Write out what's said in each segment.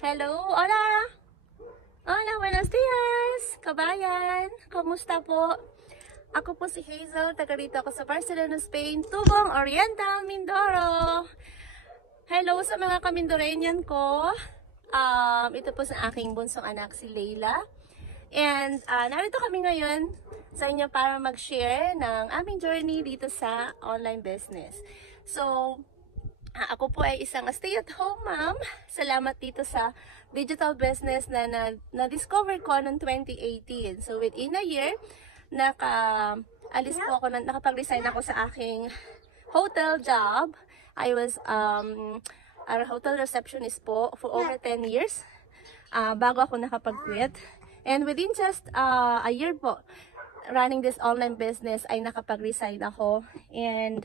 Hello, hola! Hola, buenos dias! Kabayan, kamusta po? Ako po si Hazel, taga rito ako sa Barcelona, Spain, Tubong Oriental, Mindoro. Hello sa mga Kamindorenian ko. Ito po sa aking bunsong anak, si Leila. And narito kami ngayon sa inyo para mag-share ng aming journey dito sa online business. So, ako po ay isang stay-at-home mom. Salamat dito sa digital business na na-discover ko noong 2018. So within a year, nakapag-resign ako sa aking hotel job. I was a hotel receptionist po for over 10 years bago ako nakapag-quit. And within just a year po, running this online business ay nakapag-resign ako. And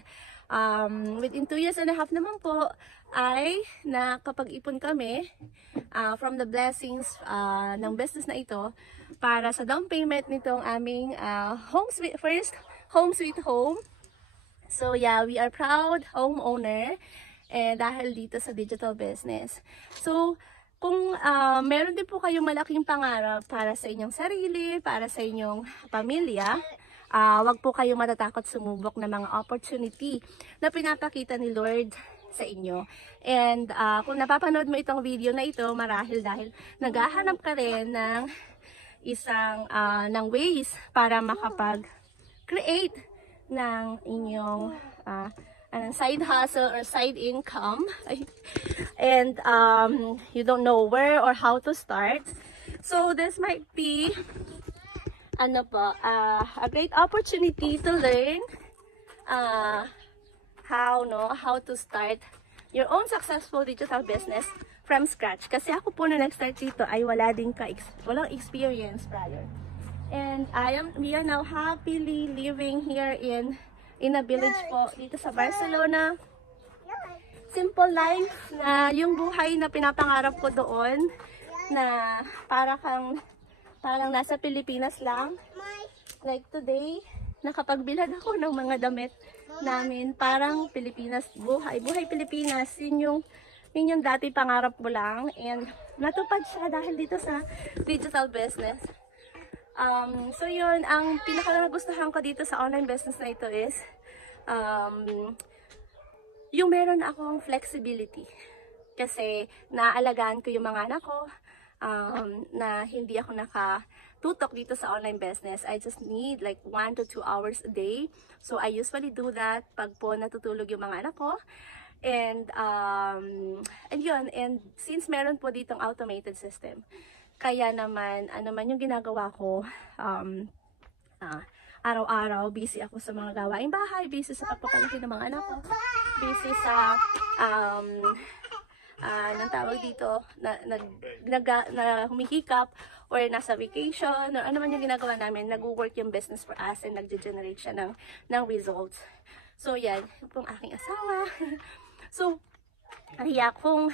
within 2 years and a half naman po ay nakapag-ipon kami from the blessings ng business na ito para sa down payment nitong aming first home sweet home. So yeah, we are proud homeowner dahil dito sa digital business. So kung meron din po kayong malaking pangarap para sa inyong sarili, para sa inyong pamilya, wag po kayong matatakot sumubok ng mga opportunity na pinapakita ni Lord sa inyo. And kung napapanood mo itong video na ito, marahil dahil naghahanap ka rin ng ng ways para makapag-create ng inyong side hustle or side income and you don't know where or how to start. So this might be a great opportunity to learn how to start your own successful digital business from scratch. Kasi ako po na nag-start dito ay walang experience prior. And we are now happily living here in a village po dito sa Barcelona. Simple life na yung buhay na pinapangarap ko doon na parang nasa Pilipinas lang. Like today, nakapagbilad ako ng mga damit namin. Parang Pilipinas, buhay Pilipinas. Yun yung dati pangarap ko lang. And natupad siya dahil dito sa digital business. So yun, ang pinaka-nagustuhan ko dito sa online business na ito is yung meron akong flexibility. Kasi naalagaan ko yung mga anak ko, na hindi ako nakatutok dito sa online business. I just need like 1 to 2 hours a day. So I usually do that pag po natutulog yung mga anak ko. And yun, and since meron po ditong automated system, kaya naman, yung ginagawa ko, araw-araw, busy ako sa mga gawaing bahay, busy sa pagpapalaki ng mga anak ko, busy sa, nang tawag dito, na humihikap, or nasa vacation, or ano man yung ginagawa namin, nag-work yung business for us, and nag-generate siya ng results. So, yan, yung pong aking asawa. So, kung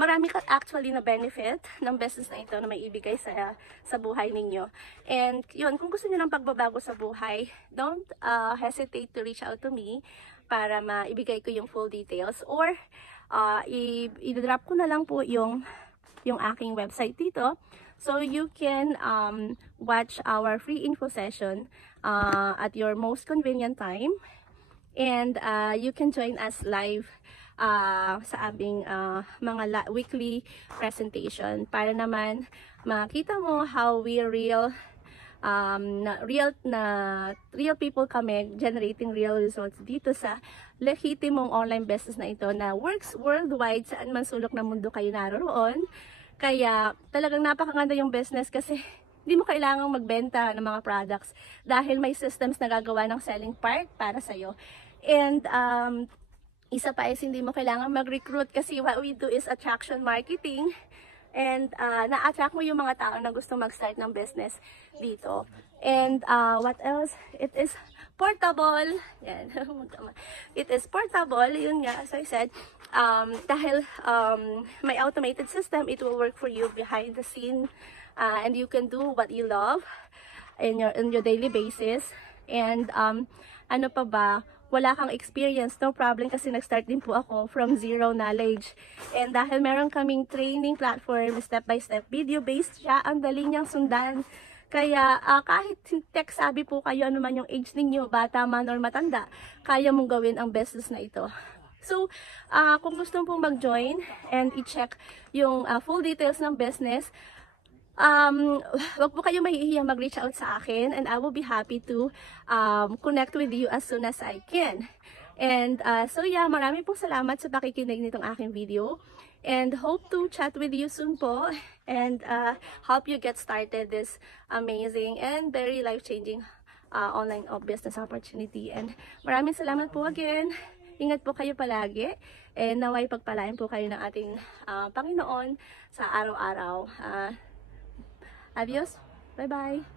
marami ka actually na benefit ng business na ito na may ibigay sa buhay ninyo. And yun, kung gusto niyo ng pagbabago sa buhay, don't hesitate to reach out to me para maibigay ko yung full details. Or, i-drop ko na lang po yung aking website dito. So, you can watch our free info session at your most convenient time. And you can join us live sa aming mga weekly presentation para naman makita mo how we real people kami generating real results dito sa lehitimong online business na ito na works worldwide, saan man sulok ng mundo kayo naroon. Kaya talagang napakaganda yung business kasi hindi mo kailangang magbenta ng mga products dahil may systems na gagawa ng selling part para sa'yo. And isa pa is hindi mo kailangan mag-recruit kasi what we do is attraction marketing. And na-attract mo yung mga tao na gusto mag-start ng business dito. And what else? It is portable. Yan. It is portable. Yun nga, as I said, dahil may automated system, it will work for you behind the scene. And you can do what you love in your daily basis. And ano pa ba? wala kang experience, no problem kasi nag-start din po ako from zero knowledge. And dahil meron kaming training platform, step-by-step video-based siya, ang dali niyang sundan. Kaya kahit tech savvy po kayo, ano man yung age ninyo, bata man or matanda, kaya mong gawin ang business na ito. So, kung gusto po mag-join and i-check yung full details ng business, wag po kayo mahihiyang mag-reach out sa akin and I will be happy to connect with you as soon as I can. And so yeah, maraming pong salamat sa pakikinig nitong aking video and hope to chat with you soon po and help you get started this amazing and very life-changing online business opportunity. And maraming salamat po again. Ingat po kayo palagi and naway pagpalain po kayo ng ating Panginoon sa araw-araw. Adios. Bye-bye.